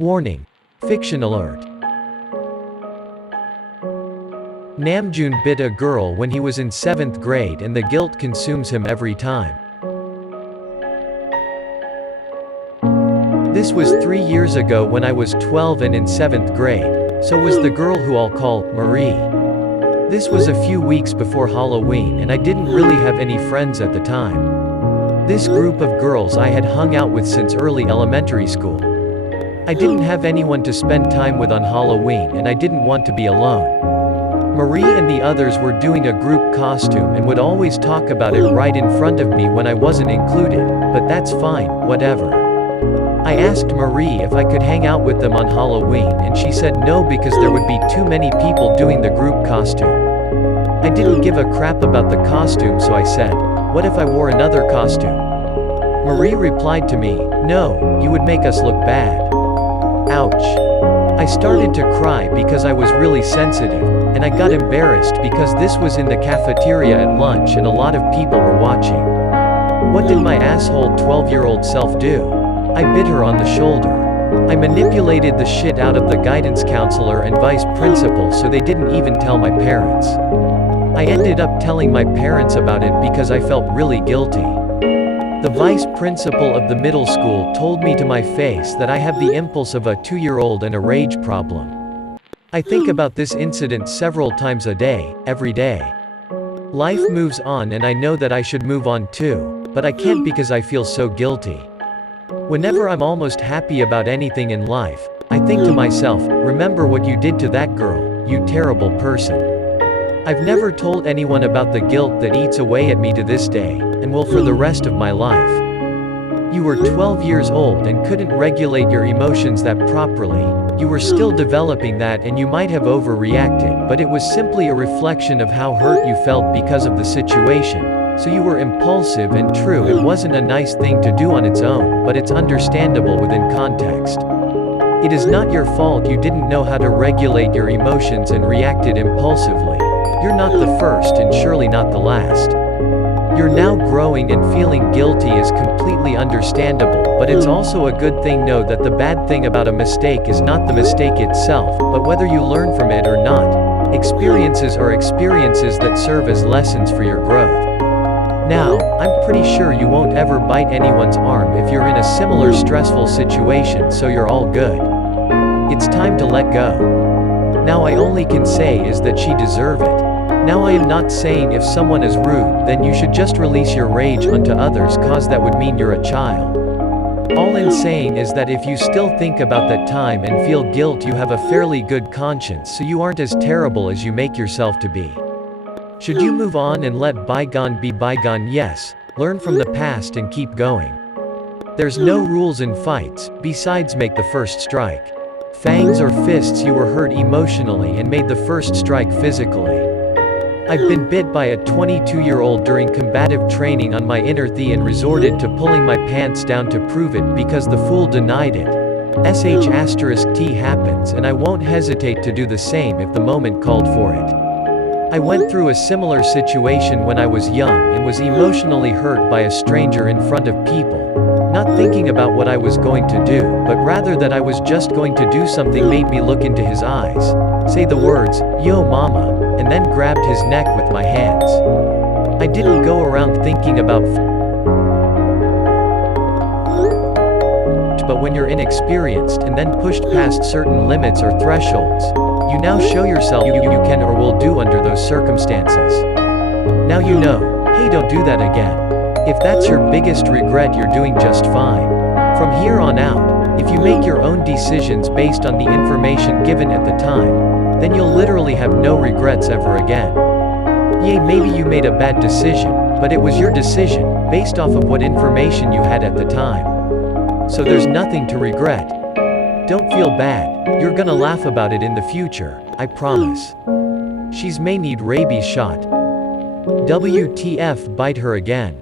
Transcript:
Warning. Fiction alert. Namjoon bit a girl when he was in 7th grade and the guilt consumes him every time. This was 3 years ago when I was 12 and in 7th grade, so was the girl who I'll call Marie. This was a few weeks before Halloween and I didn't really have any friends at the time. This group of girls I had hung out with since early elementary school. I didn't have anyone to spend time with on Halloween and I didn't want to be alone. Marie and the others were doing a group costume and would always talk about it right in front of me when I wasn't included, but that's fine, whatever. I asked Marie if I could hang out with them on Halloween and she said no because there would be too many people doing the group costume. I didn't give a crap about the costume, so I said, "What if I wore another costume?" Marie replied to me, "No, you would make us look bad." Ouch. I started to cry because I was really sensitive, and I got embarrassed because this was in the cafeteria at lunch and a lot of people were watching. What did my asshole 12-year-old self do? I bit her on the shoulder. I manipulated the shit out of the guidance counselor and vice principal so they didn't even tell my parents. I ended up telling my parents about it because I felt really guilty. The vice principal of the middle school told me to my face that I have the impulse of a 2-year-old and a rage problem. I think about this incident several times a day, every day. Life moves on and I know that I should move on too, but I can't because I feel so guilty. Whenever I'm almost happy about anything in life, I think to myself, remember what you did to that girl, you terrible person. I've never told anyone about the guilt that eats away at me to this day, and will for the rest of my life. You were 12 years old and couldn't regulate your emotions that properly. You were still developing that and you might have overreacted, but it was simply a reflection of how hurt you felt because of the situation. So you were impulsive, and true, it wasn't a nice thing to do on its own, but it's understandable within context. It is not your fault you didn't know how to regulate your emotions and reacted impulsively. You're not the first and surely not the last. You're now growing and feeling guilty is completely understandable, but it's also a good thing. Know that the bad thing about a mistake is not the mistake itself, but whether you learn from it or not. Experiences are experiences that serve as lessons for your growth. Now, I'm pretty sure you won't ever bite anyone's arm if you're in a similar stressful situation, so you're all good. It's time to let go. Now I only can say is that she deserve it. Now I am not saying if someone is rude then you should just release your rage onto others, cause that would mean you're a child. All I'm saying is that if you still think about that time and feel guilt, you have a fairly good conscience, so you aren't as terrible as you make yourself to be. Should you move on and let bygone be bygone? Yes. Learn from the past and keep going. There's no rules in fights, besides make the first strike. Fangs or fists, you were hurt emotionally and made the first strike physically. I've been bit by a 22-year-old during combative training on my inner thigh and resorted to pulling my pants down to prove it because the fool denied it. *T happens and I won't hesitate to do the same if the moment called for it. I went through a similar situation when I was young and was emotionally hurt by a stranger in front of people. Not thinking about what I was going to do, but rather that I was just going to do something made me look into his eyes, say the words, "Yo mama," and then grabbed his neck with my hands. I didn't go around thinking about but when you're inexperienced and then pushed past certain limits or thresholds, you now show yourself you can or will do under those circumstances. Now you know, hey, don't do that again. If that's your biggest regret, you're doing just fine. From here on out, if you make your own decisions based on the information given at the time, then you'll literally have no regrets ever again. Yay, maybe you made a bad decision, but it was your decision, based off of what information you had at the time. So there's nothing to regret. Don't feel bad, you're gonna laugh about it in the future, I promise. She's may need rabies shot. WTF, bite her again.